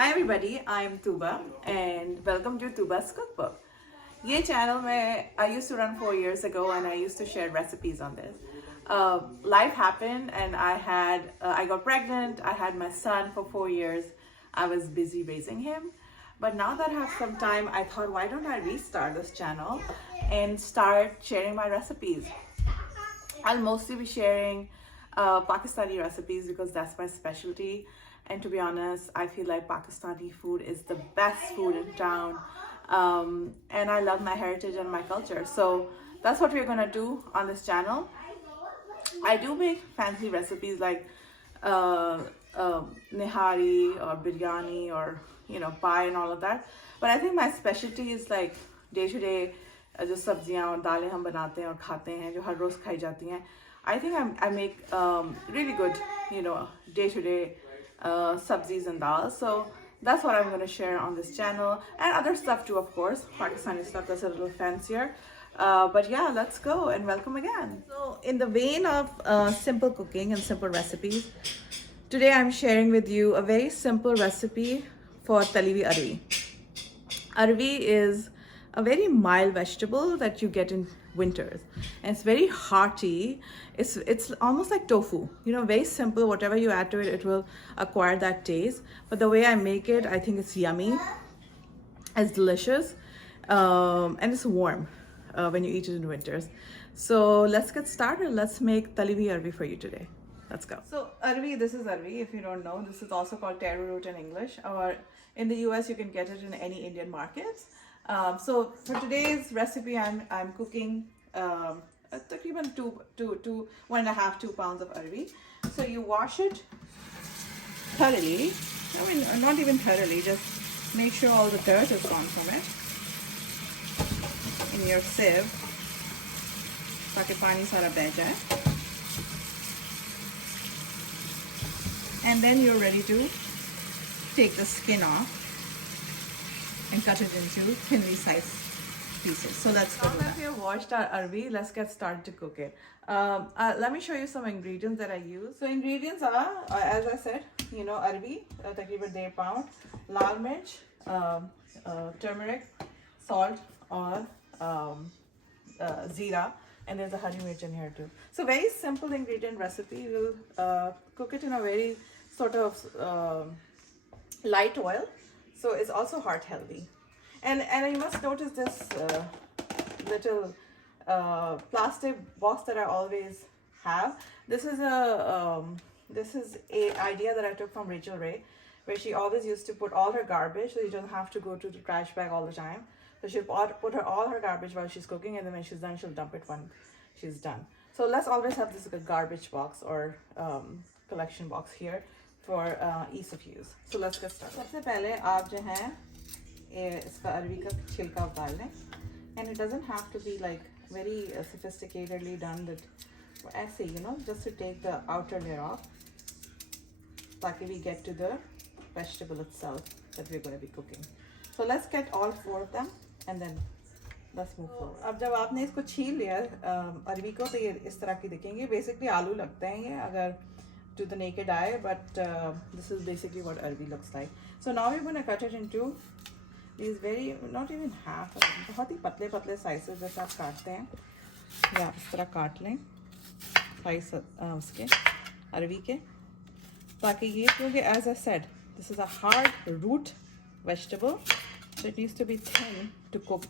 Hi everybody, I'm Tuba and welcome to Tuba's Cookbook. ये channel I used to run 4 years ago and I used to share recipes on this. Life happened and I got pregnant, I had my son for 4 years. I was busy raising him. But now that I have some time, I thought why don't I restart this channel and start sharing my recipes. I'll mostly be sharing Pakistani recipes because that's my specialty. And to be honest, I feel like Pakistani food is the best food in town. And I love my heritage and my culture. So that's what we're gonna do on this channel. I do make fancy recipes like nihari or biryani or pie and all of that. But I think my specialty is like day to day जो सब्जियां और दालें हम बनाते हैं और खाते हैं जो हर रोज खाई जाती हैं. I think I make really good day to day sabzis and dals. So that's what I'm going to share on this channel, and other stuff too, of course. Pakistani stuff that's a little fancier. But yeah, let's go and welcome again. So in the vein of simple cooking and simple recipes, today I'm sharing with you a very simple recipe for tali hui arvi. Arvi is a very mild vegetable that you get in winters, and it's very hearty. It's almost like tofu, very simple. Whatever you add to it, it will acquire that taste. But the way I make it, I think it's yummy, it's delicious, and it's warm when you eat it in winters. So let's get started. Let's make tali hui arvi for you today. Let's go. So arvi, this is arvi. If you don't know, this is also called taro root in English, or in the US you can get it in any Indian markets. So for today's recipe, I'm cooking takriban 1.5-2 pounds of arvi. So you wash it thoroughly. I mean, not even thoroughly. Just make sure all the dirt is gone from it in your sieve, ताकि पानी सारा बह जाए. And then you're ready to take the skin off and cut it into thinly sliced pieces. So let's go. Now that we have washed our arvi, let's get started to cook it. Let me show you some ingredients that I use. So ingredients are, as I said, arvi, takriban 1.5 pound, lal mirch, turmeric, salt, or zeera, and there's a honey mirch in here too. So very simple ingredient recipe. We'll cook it in a very sort of light oil. So it's also heart healthy. And you must notice this little plastic box that I always have. This is a idea that I took from Rachel Ray, where she always used to put all her garbage, so you don't have to go to the trash bag all the time. So she'll put all her garbage while she's cooking, and then when she's done, she'll dump it when she's done. So let's always have this garbage box or collection box here for ease of use. So let's get started. सबसे पहले आप जो हैं इसका अरवी का छिलका उतार लें, and it doesn't have to be like very sophisticatedly done, that ऐसे just to take the outer layer off, ताकि we get to the vegetable itself that we're going to be cooking. So let's get all 4 of them and then let's move forward. अब जब आपने इसको छील लिया अरवी को, तो ये इस तरह की दिखेंगे. Basically आलू लगते हैं ये अगर to the naked eye, but this is basically what arvi looks like. So now we're going to cut it into these very, not even half, बहुत ही पतले पतले slices जैसे आप काटते हैं, या इस तरह काट लें slice उसके अरवी के, ताकि ये, क्योंकि as I said, this is a hard root vegetable, so it needs to be thin to cook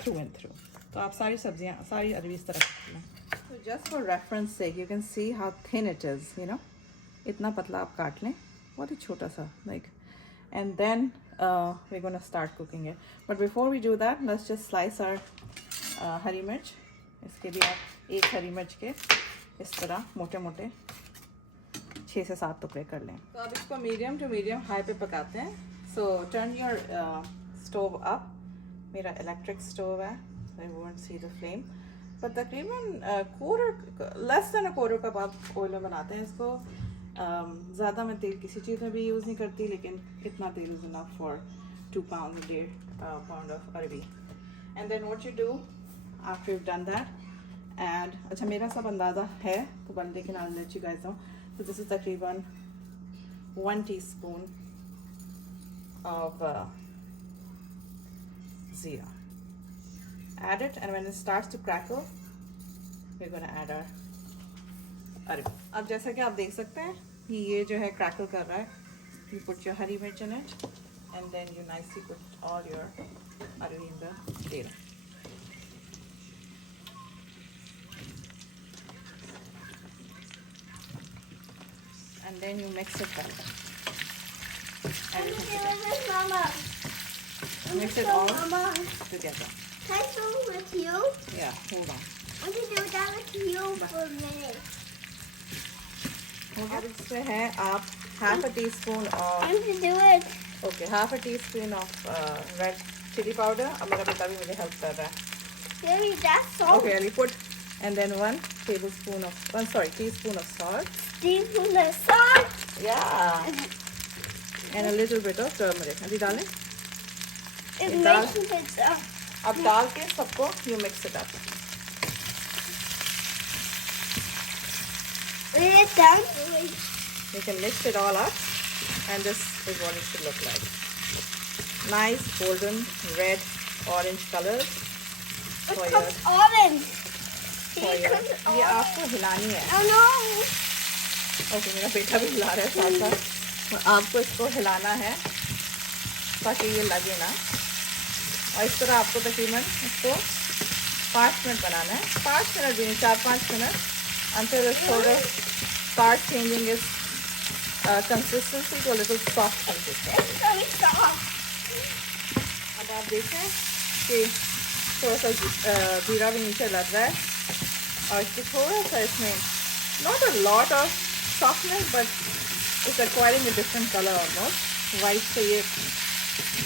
through and through. तो आप सारी सब्जियां, सारी अरवी इस तरह काट लें. So just for reference sake, you can see how thin it is, इतना पतला आप काट लें, बहुत ही छोटा सा, like, and then we're going to start cooking it. But before we do that, let's just slice our हरी मिर्च. इसके भी आप 1 हरी मिर्च के इस तरह मोटे मोटे 6 से 7 टुकड़े कर लें. तो अब इसको मीडियम टू मीडियम हाई पे पकाते हैं. So turn your stove up. मेरा इलेक्ट्रिक स्टोव है, so you won't see the flame. पर तकरीबन less than a quarter cup आप ऑयल में बनाते हैं इसको. ज़्यादा मैं तेल किसी चीज़ में भी यूज़ नहीं करती, लेकिन इतना तेल is enough for 2 pounds, 1.5 pound of arvi. And then what you do after you've done that, and अच्छा मेरा सब अंदाज़ा है तो बन, लेकिन I'll let you guys know. So this is तकरीबन 1 teaspoon of zeera. Add it, and when it starts to crackle, we're going to add our arvi. अब जैसा कि आप देख सकते हैं कि ये जो है crackle कर रहा है. You put your hari mirch in it, and then you nicely put all your arvi in the zeera. And then you mix it well. And mix it all together. Can I go with you? Yeah, hold on. I want to do that with you for a minute. अब इसमें है आप half a teaspoon I of want to do it. okay, half a teaspoon of red chili powder. अब मेरा बेटा भी मुझे help कर रहा है. Maybe that's salt. Okay, I'll put, and then teaspoon of salt. Teaspoon of salt. Yeah. And a little bit of turmeric. अभी डालें. It डाल. makes it अब डाल के सबको you mix it up. Lay it down. You can mix it all up, and this is what it should look like. Nice golden, red, orange colors. It comes orange. ये आपको हिलानी है. Oh no. Okay, मेरा बेटा भी हिला रहा है साथ साथ. तो आपको इसको हिलाना है ताकि ये लगे ना. और इस तरह आपको तकरीबन इसको 5 मिनट बनाना है. 5 मिनट भी नहीं, 4-5 minute. Until it sort of starts changing its consistency to a little soft consistency. It's very soft. अब आप देखें कि थोड़ा सा जीरा भी नीचे लग रहा है और इसको थोड़ा सा इसमें not a lot of softness, but it's acquiring a different color almost. White से ये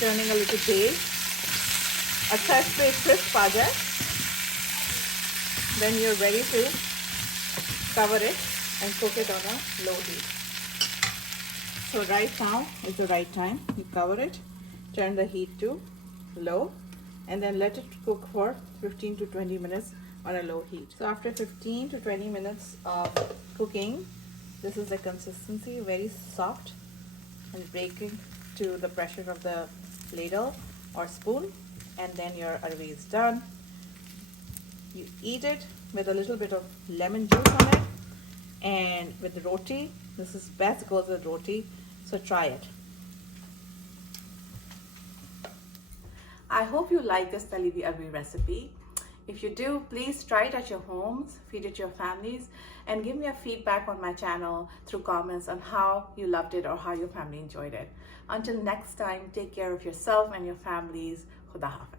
turning a little beige. अच्छा इस पे crisp आ जाए, then you're ready to cover it and cook it on a low heat. So right now is the right time. You cover it, turn the heat to low, and then let it cook for 15 to 20 minutes on a low heat. So after 15 to 20 minutes of cooking, this is the consistency, very soft and breaking to the pressure of the ladle or spoon, and then your arvi is done. You eat it with a little bit of lemon juice on it, and with roti. This is best goes with roti, so try it. I hope you like this Talibi Arvi recipe. If you do, please try it at your homes, feed it to your families, and give me a feedback on my channel through comments on how you loved it or how your family enjoyed it. Until next time, take care of yourself and your families. Khuda Hafiz.